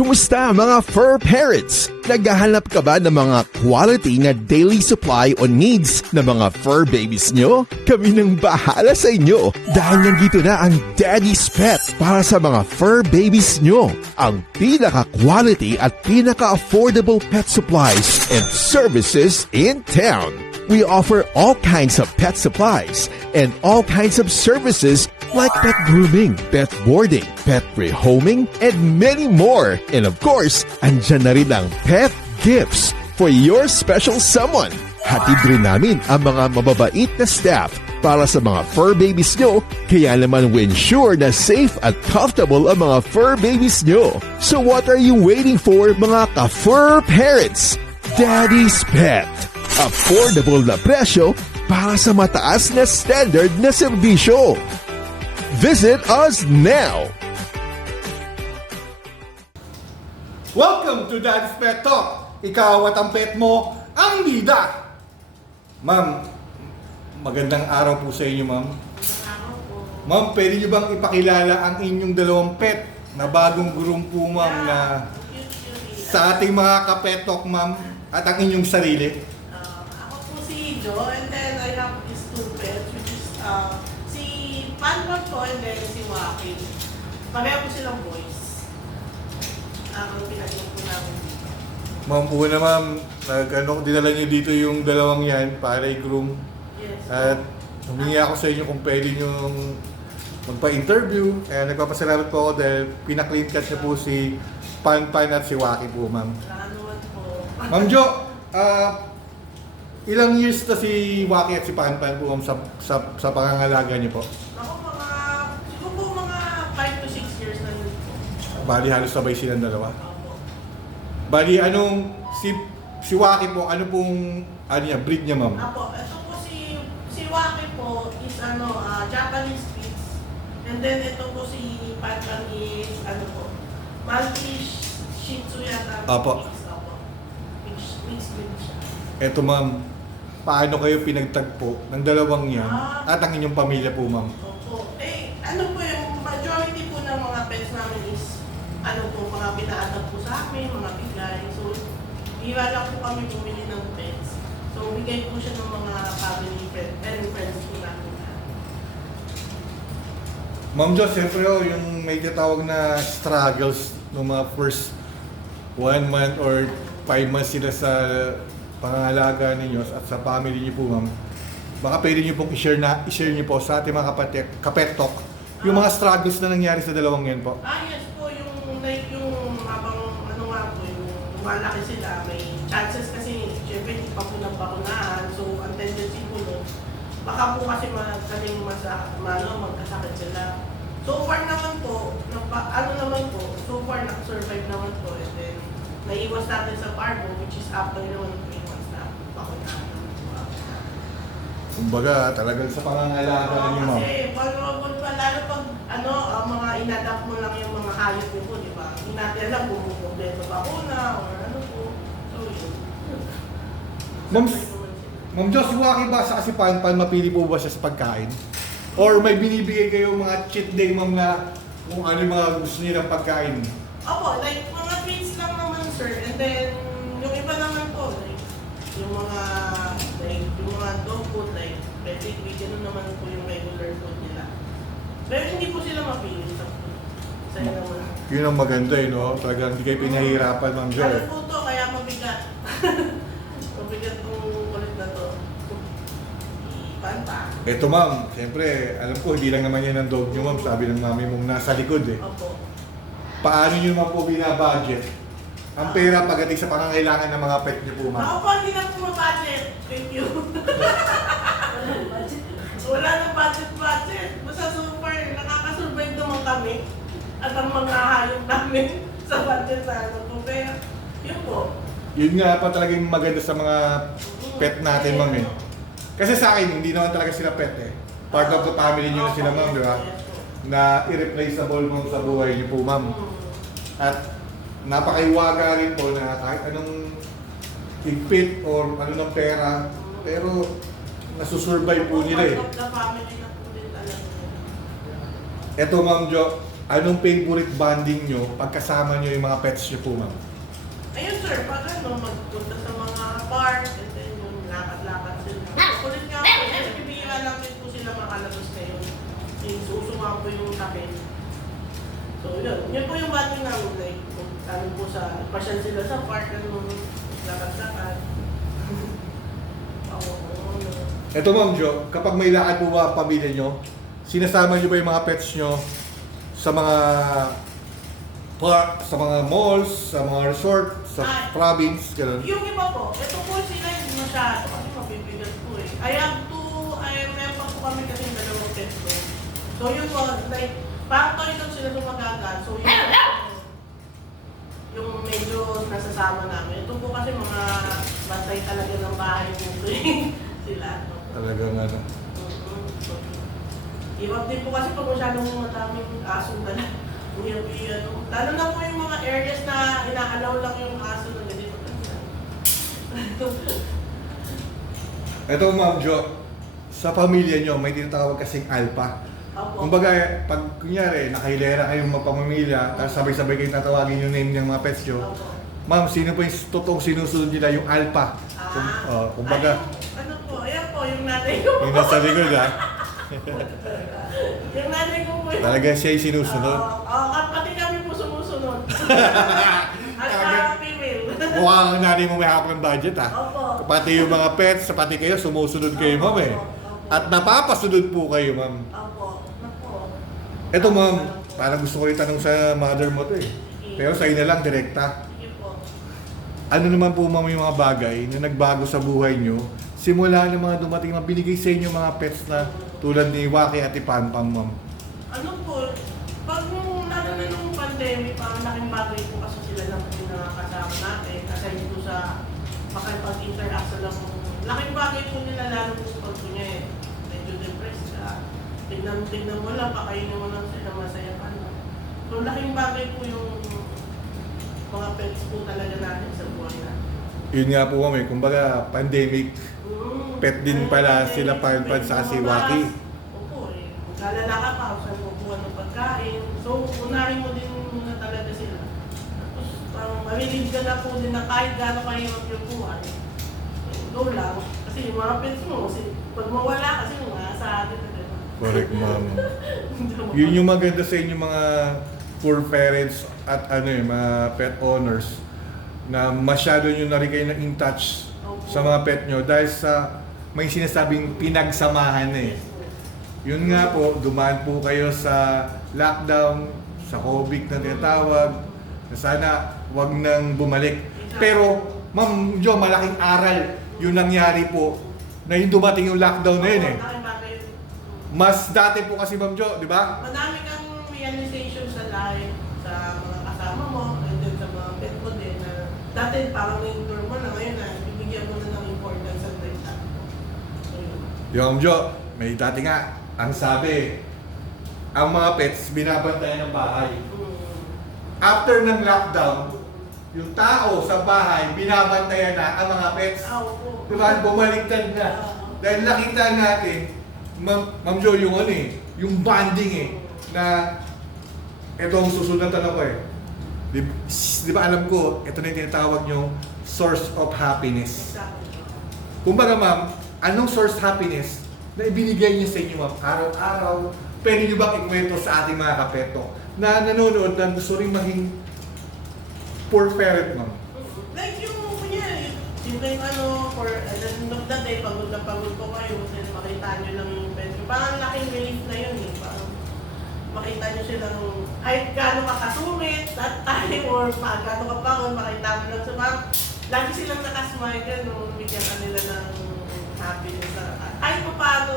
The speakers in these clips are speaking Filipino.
Kumusta mga fur parents? Naghahanap ka ba ng mga quality na daily supply o needs ng mga fur babies nyo? Kami nang bahala sa inyo dahil nandito na ang Daddy's Pet para sa mga fur babies nyo. Ang pinaka-quality at pinaka-affordable pet supplies and services in town. We offer all kinds of pet supplies and all kinds of services like pet grooming, pet boarding, pet rehoming, and many more. And of course, andyan na rin ang pet gifts for your special someone. Hatid rin namin ang mga mababait na staff para sa mga fur babies nyo, kaya naman we ensure na safe at comfortable ang mga fur babies nyo. So what are you waiting for, mga ka-fur parents? Daddy's Pet. Affordable na presyo para sa mataas na standard na serbisyo. Visit us now! Welcome to Daddy's Pet Talk! Ikaw at ang pet mo, ang bida! Ma'am, magandang araw po sa inyo, ma'am. Ma'am, pwede niyo bang ipakilala ang inyong dalawang pet na bagong groom po, ma'am, na sa ating mga ka-pet talk, ma'am, at ang inyong sarili? Ako po si Jo, and then I have these two pets, which is si Panpon po and then si Joaquin. Pareho po silang boys. Ang pinagyan po namin dito. Ma'am, una ma'am, dinala niyo dito yung dalawang yan para i-groom. Yes. At humingi ako sa inyo kung pwede nyo magpa-interview. Kaya nagpapasalamat po ako dahil pinaklean cut niyo po si Panpan at si Waki po, ma'am. Nakanuwan po. Ma'am Jo, ilang years na si Waki at si Panpan po, ma'am, sa pangangalaga niyo po? Ako siguro po mga 5 to 6 years na yun po. Bali, halos sabay silang dalawa. Opo. Bali, si Waki po, ano pong breed niya, ma'am? Apo, ito po si Waki po is Japanese Spitz. And then ito po si Panpan is Maltese Shih Tzu yata. Apo. Mixed breed siya. Eto, ma'am, paano kayo pinagtagpo ng dalawang yan at ang inyong pamilya po, ma'am? Opo. Ano po yung majority po ng mga pets namin is mga pina-adopt po sa amin, mga bigay. So, bira lang po kami bumili ng pets. So, bigay po siya ng mga family and friends po namin. Ma'am Jo, siyempre yung may tatawag na struggles ng mga first 1 month or 5 months sila sa pangangalaga ninyo at sa family niyo po, ma'am. Baka pwede niyo pong i-share niyo po sa ating mga kapet talk yung mga struggles na nangyari sa dalawang yan po. Yes po, yung habang yung lumalaki sila, may chances kasi, syempre, hindi pa po nagbakunahan. So, ang tendency po nun, baka po kasi magaling magkasakit sila. So far naman po, so far nakasurvive naman po. And then, naiwas natin sa parvo, which is after naman 3 months na bakunahan naman po. Kumbaga, talagang sa pangangalaga ninyo, ma'am. Kasi, lalo pag mga inadapt mo lang yung mga hayop niyo po, di ba? Hindi natin alam kung kompleto bakuna or ano po. So, yun. Ma'am Jo, si Waki ba sa kasi Panpan, mapili po ba siya sa pagkain? Or may binibigay kayo mga cheat day, ma'am, na kung ano yung mga gusto niya ng pagkain? Opo, like mga treats lang naman, sir. And then, yung iba naman po, yung mga dog food, like pedigree, gano'n naman po yung regular food nila. Pero hindi po sila mapili sa food. Sa'yo naman. Yun ang maganda no? Talagang hindi kayo pinahirapan, ma'am Jo. Ano po to, kaya mabigat. Mabigat tong kulit na to. Ipanta. Eto, ma'am, siyempre, alam ko, hindi lang naman yan ang dog nyo, ma'am. Sabi ng mami mong nasa likod eh. Opo. Paano nyo naman po binabudget ang pera pagdating sa pangangailangan ng mga pet nyo po, ma'am? Ako po, hindi na po ma-budget. Thank you. Wala na budget. Basta super, nakakasurvive naman kami. At ang mga hayop namin sa budget na po. Pero, yun po. Yun nga pa talagang maganda sa mga pet natin, ma'am eh. Kasi sa akin, hindi naman talaga sila pet eh. Part of the family nyo na sila, ma'am, di ba? Na irreplaceable, ma'am, sa buhay nyo po, ma'am. At napakaiwaga rin po na kahit anong higpit or ano ng pera, pero nasusurvive po nila eh. Part of the family na po din talaga. Eto, Ma'am Jo, anong favorite bonding nyo pagkasama nyo yung mga pets nyo po, ma'am? Ayun sir, pag magpunta sa mga park, and then yung lakad-lakad sila. Kulit nga po, kasi bibigyan lang din po sila makalabas ngayon. Suso nga po yung takip. So yun po yung bonding namin. Like, sabi po sa, pasyal sila sa park, lakad-lakad. Eto ma'am Jo, kapag may lakad po ba ang pamilya nyo, sinasama nyo ba yung mga pets nyo sa mga park, sa mga malls, sa mga resort, sa province, gano'n? Yung iba po, ito po sila hindi masyado kasi mabibigat po eh. Meron pa po kami kasi dalawang pets ko. So yun po, like, parang toy lang sila lumagagat. So yung medyo nasasama namin. Ito po kasi mga bantay talaga ng bahay po sila. No? Talagang ano. Iwag din po kasi pag masyadong madaming asong dala. Lalo na po yung mga areas na inaalaw lang yung aso na ganito. Eto ma'am Jo, sa pamilya nyo may tinatawag kasing alpha. Opo. Kumbaga, pag kunyari, nakahilera kayong magpamamilya, tapos sabay-sabay kayong tatawagin yung name ng mga pets nyo, Opo. ma'am, sino po yung totoong sinusunod nila, yung alpha? Kumbaga, Ano po, ayan po, yung nanay ko po. yung nasa likod ha, Yung nanay ko po yun. talaga siya yung sinusunod. Pati kami po sumusunod. At female. Mukhang nanay mo may hawak ng budget ha. Opo. Pati yung mga pets, pati kayo, sumusunod kayo ma'am eh. At napapasunod po kayo ma'am. Opo. Opo. Eto ma'am, parang gusto ko yung tanong sa mother mo to eh. Pero sa'yo na lang, direkta. Sige po. Ano naman po ma'am yung mga bagay na nagbago sa buhay nyo simula ng mga dumating na binigay sa inyo mga pets na tulad ni Waki at Ipanpam ma'am? Ano po, pag lalo na nung pandemic, parang laking bagay po kasi sila lang po yung nakakasama natin. Aside po sa makipag-interact sa lang. Laking bagay po nila lalo po pag niya eh. Medyo depressed ka. Tignan mo lang, pakainin mo lang sila, masaya ka na. So laking bagay po yung mga pets po talaga natin sa buhay natin. Yun nga po ma'am eh, kumbaga pandemic, pet din pala sila Panpan sa si Waki. Opo eh. Maglalala ka pa, saan mo buwan ng pagkain. So, unahin mo din muna talaga sila. Tapos, parang marinig ka na po din na kahit gano'n kahirap yung buhay. Go lang. Kasi yung mga pets mo, kasi pag mawala kasi mga sa atin na gano'n. Correct ma'am. Yun yung maganda sa inyo mga poor parents at mga pet owners na masyado nyo na rin kayo na in touch sa mga pet nyo dahil sa may sinasabing pinagsamahan eh. Yun nga po, dumaan po kayo sa lockdown, sa COVID na tinatawag, na sana wag nang bumalik. Pero, Ma'am Jo, malaking aral yung nangyari po na yung dumating yung lockdown na yun eh. Mas dati po kasi Ma'am Jo, di ba? Madami kang realization sa life, sa mga kasama mo, and then sa mga pet mo din na dati parang na-ignore mo na ngayon na bibigyan mo na ng importance sa life mo. Yung Ma'am Jo, may dati nga, ang sabi, ang mga pets binabantayan ng bahay. After ng lockdown, yung tao sa bahay, binabantayan na ang mga pets. Diba? Bumaliktad na. Dahil nakita natin, Ma'am Jo, yung yung bonding na ito ang susunod na tanong ko Di ba alam ko, ito na yung tinatawag yung source of happiness. Kumbaga ma'am, anong source happiness na ibinigay niyo sa inyo ma'am? Araw-araw, pwede niyo ba ikwento sa ating mga kapeto na nanonood na gusto rin maging poor parent ma'am? Like yung kunya, simple for the end of the day, pagod na pagod po kayo, then makita nyo lang yung pet nyo. Parang laking relief na yun eh. Parang makita nyo silang kahit gaano ka kasumit that time or gaano ka pagod, makita mo lang sa parang lagi silang nakasmile ka nung bigyan ka nila ng happiness. Kahit pa paano,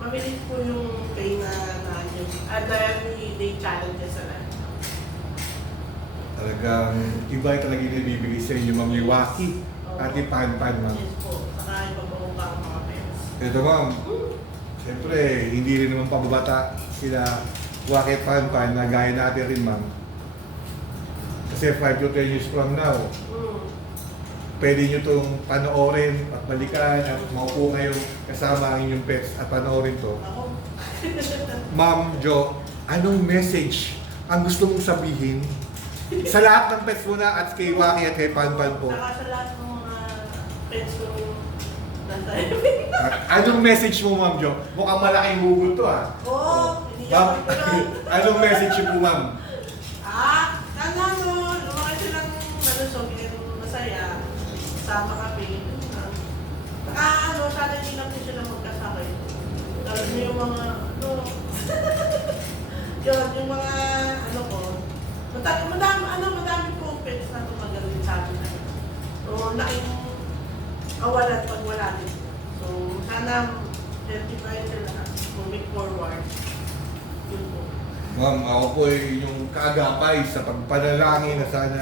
mabilis po yung pain na nandiyan. At everyday challenges sa life. Talagang iba talaga yung ibibigay sa inyo ma'am ni Waki at ni Panpan ma'am. Yes po, saka iba po ang mga pets. Ito ma'am, siyempre hindi rin naman pababata sila Waki at Panpan na gaya natin rin ma'am. Kasi 5 to 10 years from now, pwede nyo itong panoorin at balikan at maupo kayo kasama ang inyong pets at panoorin to. Ako? Ma'am Jo, anong message ang gusto mong sabihin sa lahat ng pets mo na at kay Waki at kay Panpan po? Saka sa lahat ng mga pets ko nasa Anong message mo, Ma'am Jo? Mukhang malaking hugot to, ah. Oo, hindi Ma'am, ako tulad. anong message mo, Ma'am? Sana lumaki silang malusog, masaya. Sama kami. Sana hindi lang sila magkasakit. Tapos yung mga, yung mga, madami po pets na tumagaling sa amin. So, laking kawalan pag wala din. So, sana certify sila moving forward. Yun po. Ma'am, ako po ay yung kaagapay sa pagpanalangin na sana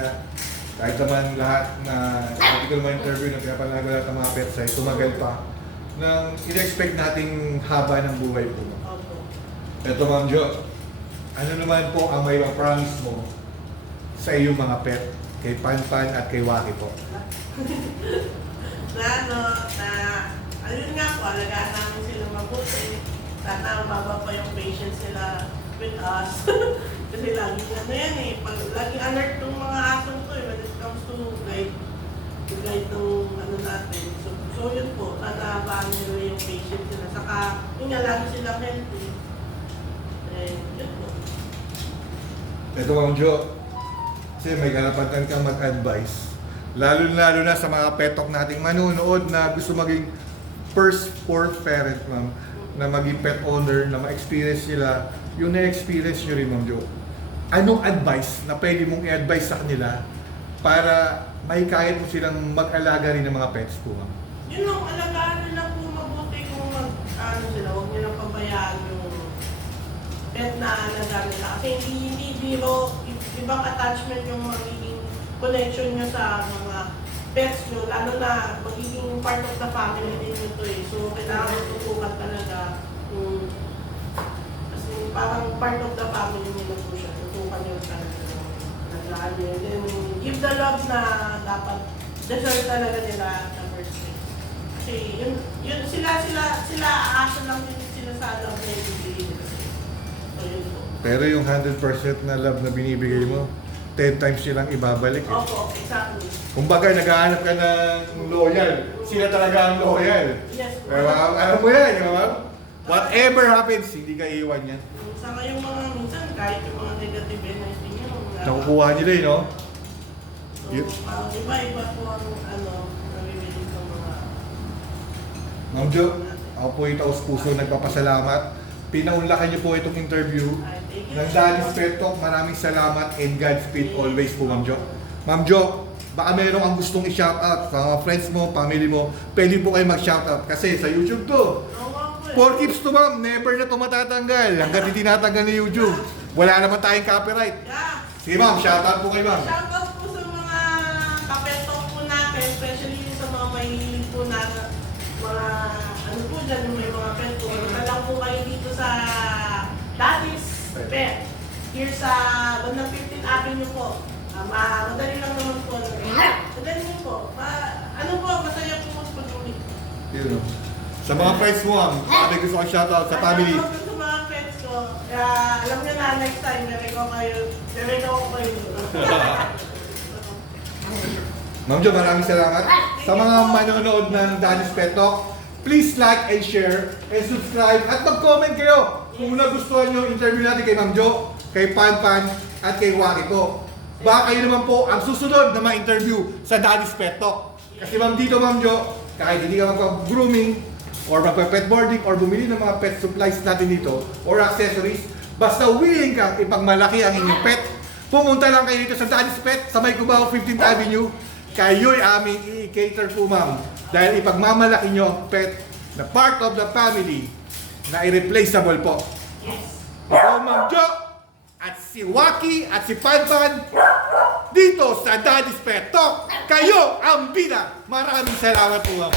kahit naman lahat na hindi ko naman interview na pinapanago lahat ng mga pets ay tumagal pa ng in-expect nating haba ng buhay po. Opo. Ito, Ma'am Jo, ano naman po ang may promise mo sa iyong mga pet kay Panpan at kay Waki po? Ayun nga po, alagaan namin sila mabuti. Sana mababa pa yung patience nila with us. Kasi laging laging alert tong mga asong to when it comes to guide ng natin. So yun po, sana baan nila yung patience nila. Saka, yun nga, lagi silang healthy. Yun po. Ito, Ma'am Jo, kasi may karapatan kang mag-advise. Lalo-lalo na sa mga petok nating manunood na gusto maging first fourth parent, Ma'am, na maging pet owner, na ma-experience nila yung na-experience nyo rin, Ma'am Jo. Anong advice na pwede mong i-advise sa kanila para may kaya mo silang mag-alaga rin ng mga pets po, Ma'am? Yun lang, alagaan nila po mabuti kung sila, huwag nilang pabayaan yung pet na alagaan nila. Kasi hindi biro, ibang attachment yung magiging connection nyo sa mga pets nyo, lalo na magiging part of the family din nyo to eh. So, kailangan tutukan talaga kasi parang part of the family nyo na po siya. Tutukan nyo talaga alagaan nyo. Then, give the love na dapat deserve talaga nila at the first place. Kasi yun sila aasa lang din sila sa love na ibibigay nila. So, yun po. Pero yung 100% na love na binibigay mo, 10 times silang ibabalik. Eh. Opo, exactly. Kumbaga, naghahanap ka ng loyal. Sila talaga ang loyal. Yes po. Pero, alam mo yan, Ma'am? Whatever happens, hindi ka iiwan yan. Saka yung mga minsan, kahit yung mga negative energy nyo, Nakukuha nila eh, no? so, Yun. iba-iba po ang nabibili ng mga Ma'am Jo, ako po yung taus-puso nagpapasalamat. Pinaunlakan niyo po itong interview ng Daddy's Pet Talk. Maraming salamat and Godspeed always po, Ma'am Jo. Ma'am Jo, baka meron kang gustong i-shoutout sa mga friends mo, family mo, pwede po kayo mag-shoutout kasi sa YouTube to. 4 keeps to, Ma'am, never na ito matatanggal hanggang hindi tinatanggal ni YouTube. Wala naman tayong copyright. Yeah. Sige, Ma'am, shoutout po kayo, Ma'am. Shoutout po sa mga kapetok po natin, especially sa mga mahilig po na mga po dyan, may mga pet po. Punta lang po kayo dito sa Daddy's Pet. Here sa bandang 15th Avenue po. Madali lang naman po. Madali po. Masaya po magpag-ulit. Yun. Sa mga friends mo, Ma'am, sabi gusto kong shoutout sa family. Sa mga pets ko, alam nyo na next time, narinig ko kayo. Ma'am Jo, maraming salamat. Sa mga manonood ng Daddy's Pet Talk, please like and share and subscribe at mag-comment kayo kung nagustuhan nyo yung interview natin kay Ma'am Jo, kay Panpan at kay Waki ko. Baka kayo naman po ang susunod na ma-interview sa Daddy's Pet Talk. Kasi Ma'am dito, Ma'am Jo, kahit hindi ka magpa-grooming or magpa-pet boarding or bumili ng mga pet supplies natin dito or accessories, basta willing kang ipagmalaki ang inyong pet, pumunta lang kayo dito sa Daddy's Pet sa May Cubao 15th Avenue. Kayo'y aming i-cater po, Ma'am. Dahil ipagmamalaki nyo ang pet na part of the family na irreplaceable po. Yes. Ikaw, Ma'am Jo, at si Waki at si Panpan dito sa Daddy's Pet Talk. Kayo ang bida. Maraming salamat po, Ma'am.